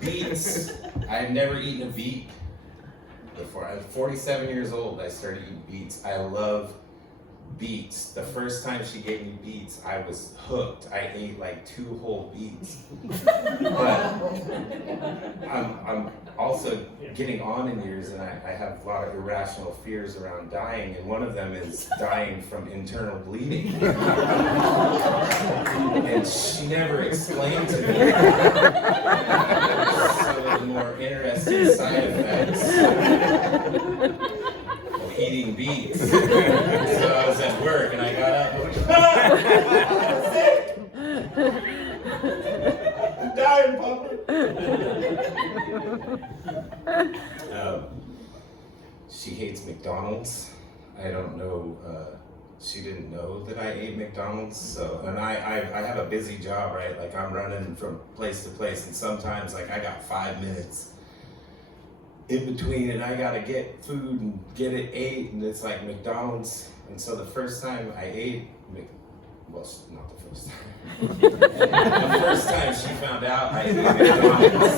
Beets. I've never eaten a beet before. I'm 47 years old. I started eating beets. I love beets. The first time she gave me beets, I was hooked. I ate like 2 whole beets. But I'm also getting on in years, and I have a lot of irrational fears around dying, and one of them is dying from internal bleeding. And she never explained to me some of the more interesting side effects of eating beets. So I was at work and I got up and went, I'm dying, Papa. She hates McDonald's. I don't know, she didn't know that I ate McDonald's. So, and I have a busy job, right? Like I'm running from place to place, and sometimes like I got 5 minutes in between and I gotta get food and get it ate, and it's like McDonald's. And so the first time I ate, well, not the first time. The first time she found out I ate McDonald's,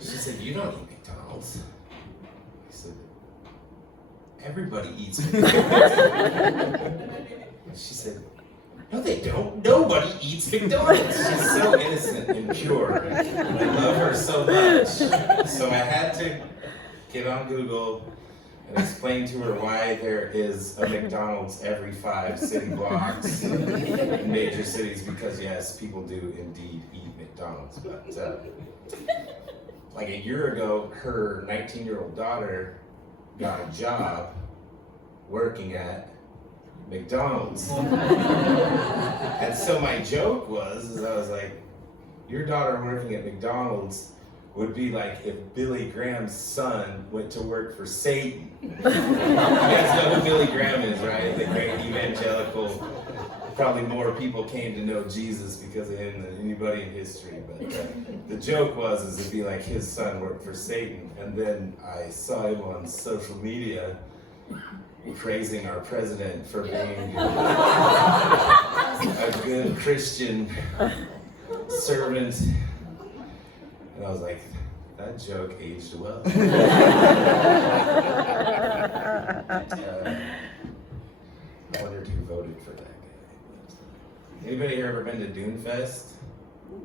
she said, "You don't eat McDonald's." I said, "Everybody eats McDonald's." She said, "No, they don't. Nobody eats McDonald's." She's so innocent and pure. I love her so much. So I had to get on Google and explain to her why there is a McDonald's every 5 city blocks in major cities, because yes, people do indeed eat McDonald's. But like a year ago, her 19-year-old daughter got a job working at McDonald's. And so my joke was, I was like, your daughter working at McDonald's would be like if Billy Graham's son went to work for Satan. You guys know who Billy Graham is, right? The great evangelical. Probably more people came to know Jesus because of him than anybody in history. But the joke was, it'd be like his son worked for Satan. And then I saw him on social media praising our president for being a good Christian servant. And I was like, that joke aged well. I wondered who voted for that guy. Anybody here ever been to Dune Fest?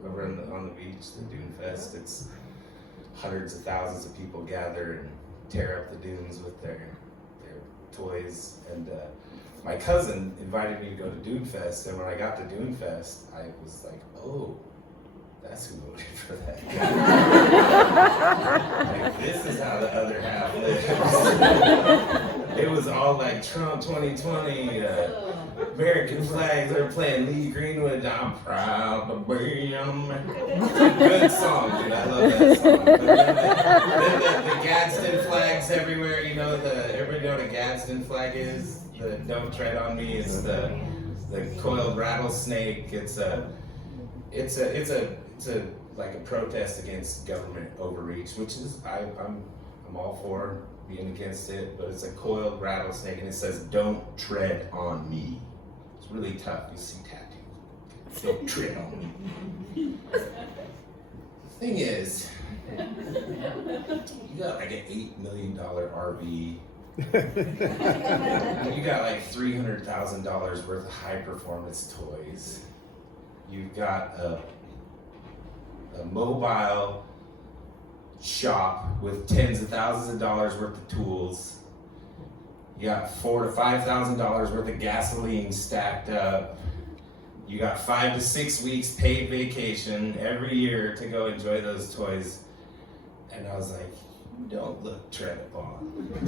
Over on the beach, the Dune Fest. It's hundreds of thousands of people gather and tear up the dunes with their toys. And my cousin invited me to go to Dune Fest, and when I got to Dune Fest, I was like, oh, that's who voted for that guy. Like, this is how the other half lives. It was all like Trump 2020, American flags. They were playing Lee Greenwood, I'm proud to be a man. Good song, dude. I love that song. But the Gadsden flags everywhere. You know, everybody know what a Gadsden flag is? The "Don't Tread on Me" is the coiled rattlesnake. It's like a protest against government overreach, which is I'm all for being against it, but it's a coiled rattlesnake and it says "Don't tread on me." It's really tough. You see tattoos. Don't tread on me. The thing is, you got like an $8 million RV. You got like $300,000 worth of high performance toys. You've got a mobile shop with tens of thousands of dollars worth of tools. You got $4,000 to $5,000 worth of gasoline stacked up. You got 5 to 6 weeks paid vacation every year to go enjoy those toys. And I was like, you don't look tread upon. You in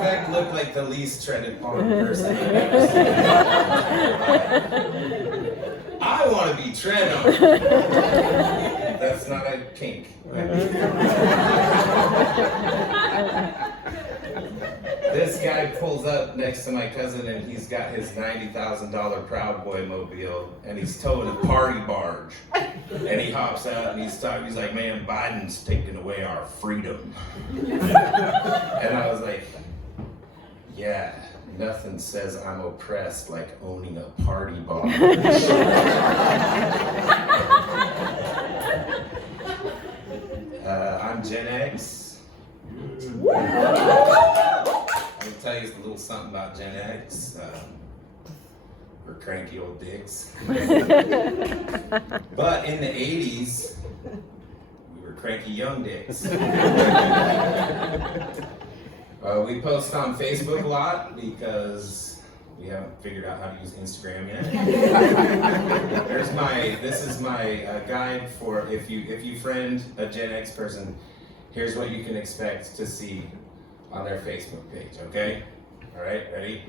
fact look like the least treaded upon person I've ever seen. I want to be tread on. That's not a kink. This guy pulls up next to my cousin and he's got his $90,000 Proud Boy mobile and he's towing a party barge. And he hops out and he's like, man, Biden's taking away our freedom. And I was like, yeah, Nothing says I'm oppressed like owning a party bar. I'm Gen X. I'll tell you a little something about Gen X. We're cranky old dicks. But in the 80s, we were cranky young dicks. We post on Facebook a lot because we haven't figured out how to use Instagram yet. This is my guide for if you friend a Gen X person, here's what you can expect to see on their Facebook page, okay? All right, ready?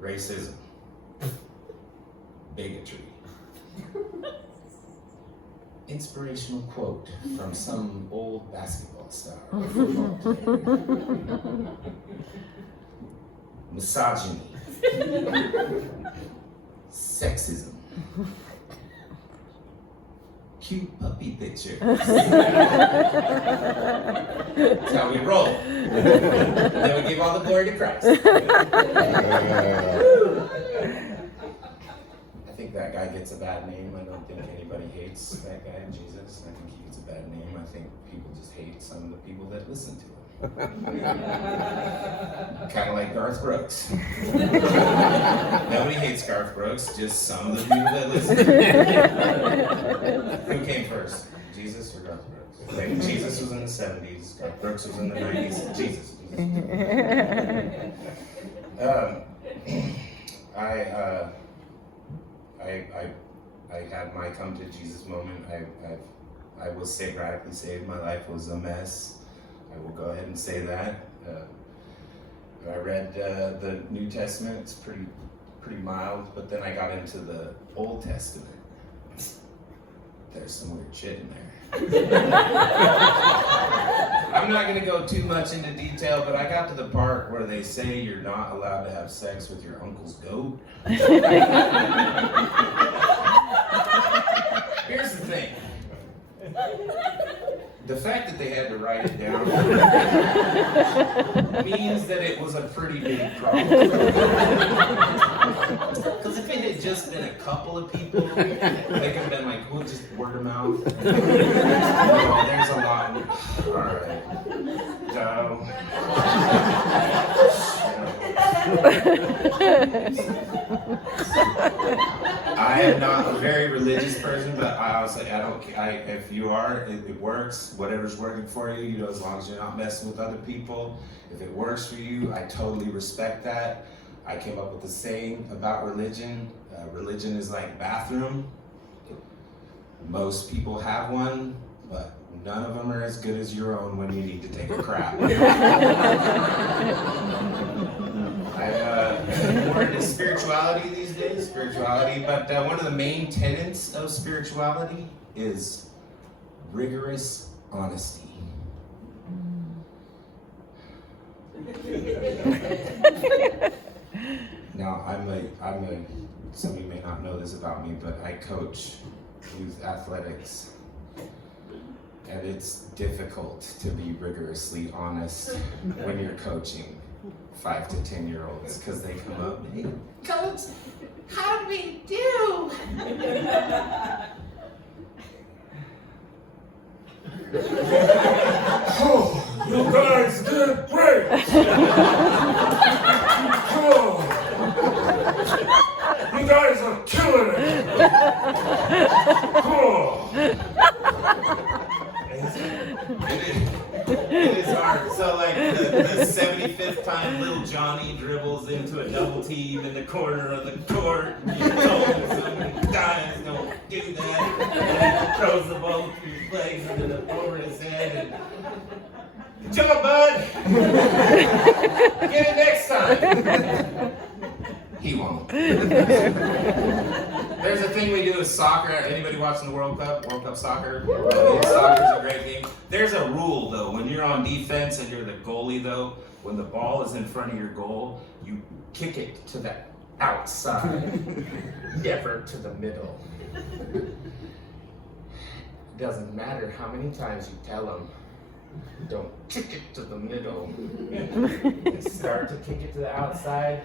Racism, bigotry, inspirational quote from some old basketball star or football player, misogyny, sexism, cute puppy pictures. That's how we roll. Then we give all the glory to Christ. I think that guy gets a bad name. I don't think anybody hates that guy, Jesus. I think he gets a bad name. I think people just hate some of the people that listen to him. Kind of like Garth Brooks. Nobody hates Garth Brooks, just some of the people that listen. Who came first, Jesus or Garth Brooks? Like, Jesus was in the 70s, Garth Brooks was in the 90s. Jesus. I had my come to Jesus moment. I will say radically saved. My life was a mess. I will go ahead and say that. I read the New Testament. It's pretty mild, but then I got into the Old Testament. There's some weird shit in there. I'm not going to go too much into detail, but I got to the part where they say you're not allowed to have sex with your uncle's goat. Here's the thing. The fact that they had to write it down means that it was a pretty big problem. Because if it had just been a couple of people, they could have been like, well, just word of mouth. There's a lot. Alright. I am not a very religious person, but I also, if you are, it works. Whatever's working for you, as long as you're not messing with other people. If it works for you, I totally respect that. I came up with a saying about religion. Religion is like bathroom. Most people have one, but none of them are as good as your own when you need to take a crap. I'm more into spirituality these days, but one of the main tenets of spirituality is rigorous honesty. Now, some of you may not know this about me, but I coach youth athletics. And it's difficult to be rigorously honest when you're coaching 5 to 10-year-olds because they come up and, hey, Coach, how do we do? Oh, you guys did great! Oh, you guys are killing it! Oh. It is hard. So like the 75th time little Johnny dribbles into a double team in the corner of the court. You told him some guys don't do that. And he throws the ball through his legs and then over his head. And, good job, bud. Get it next time. He won't. There's a thing we do with soccer. Anybody watching the World Cup soccer? Soccer's a great game. There's a rule though. When you're on defense and you're the goalie though, when the ball is in front of your goal, you kick it to the outside, never to the middle. It doesn't matter how many times you tell them, don't kick it to the middle. And start to kick it to the outside.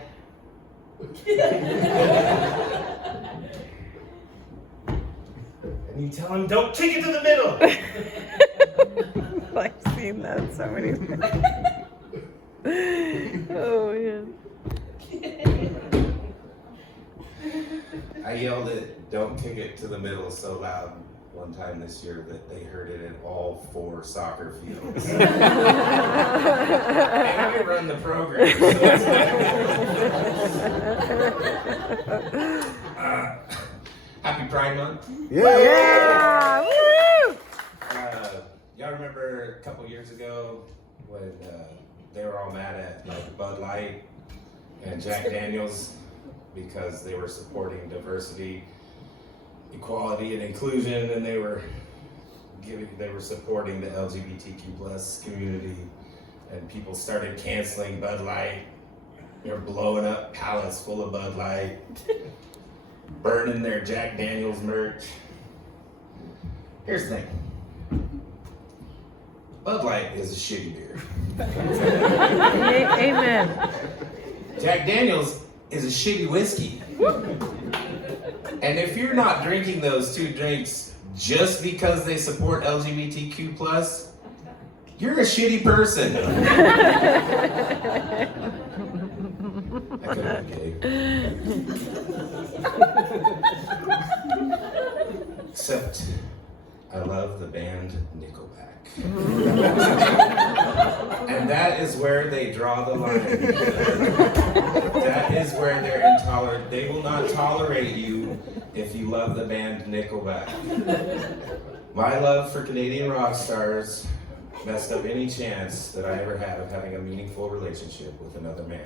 And you tell him, don't kick it to the middle. I've seen that so many times. Oh man. I yelled it, don't kick it to the middle so loud one time this year that they heard it at all 4 soccer fields. And I run the program. So happy Pride Month. Yeah! Woo! Y'all remember a couple years ago when they were all mad at like Bud Light and Jack Daniels because they were supporting diversity, equality, and inclusion, and they were supporting the LGBTQ plus community, and people started canceling Bud Light. They were blowing up pallets full of Bud Light, burning their Jack Daniels merch. Here's the thing. Bud Light is a shitty beer. Amen. Jack Daniels is a shitty whiskey. And if you're not drinking those 2 drinks just because they support LGBTQ plus, you're a shitty person. I couldn't be gay. Except I love the band Nickelback. And that is where they draw the line. That is where they're intolerant. They will not tolerate you if you love the band Nickelback. My love for Canadian rock stars messed up any chance that I ever had of having a meaningful relationship with another man.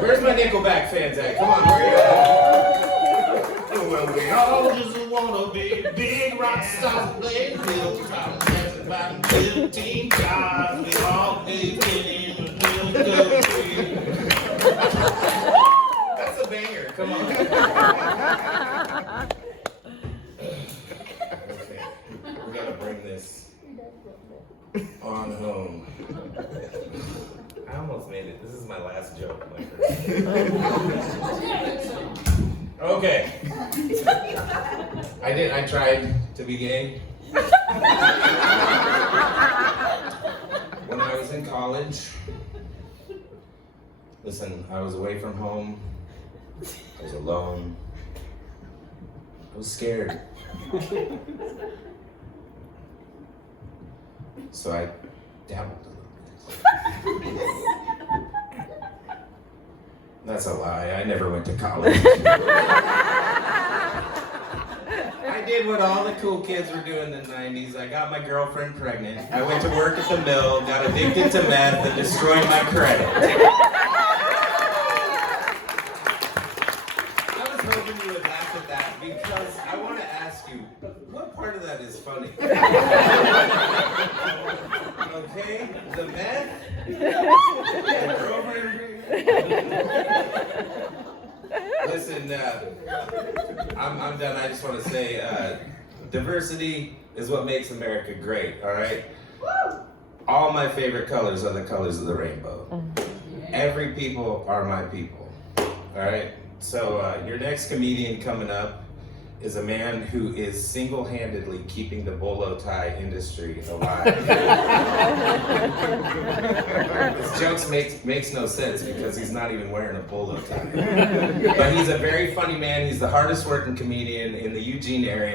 Where's my Nickelback fans at? Come on, where are you at? Well, we all just wanna be big rock stars, play hilltop, dance about 15 cars. We all be winning the middle country. That's a banger. Come on. Okay, we gotta bring this on home. I almost made it. This is my last joke. Okay. I tried to be gay. When I was in college, listen, I was away from home. I was alone. I was scared. So I dabbled a little bit. That's a lie. I never went to college. I did what all the cool kids were doing in the 90s. I got my girlfriend pregnant. I went to work at the mill, got addicted to meth, and destroyed my credit. I was hoping you would laugh at that because I want to ask you, what part of that is funny? Okay? The meth? The girlfriend? Listen, I'm done. I just want to say, diversity is what makes America great, all right? All my favorite colors are the colors of the rainbow. Every people are my people, all right? So your next comedian coming up is a man who is single-handedly keeping the bolo tie industry alive. His jokes makes no sense because he's not even wearing a bolo tie. But he's a very funny man. He's the hardest working comedian in the Eugene area.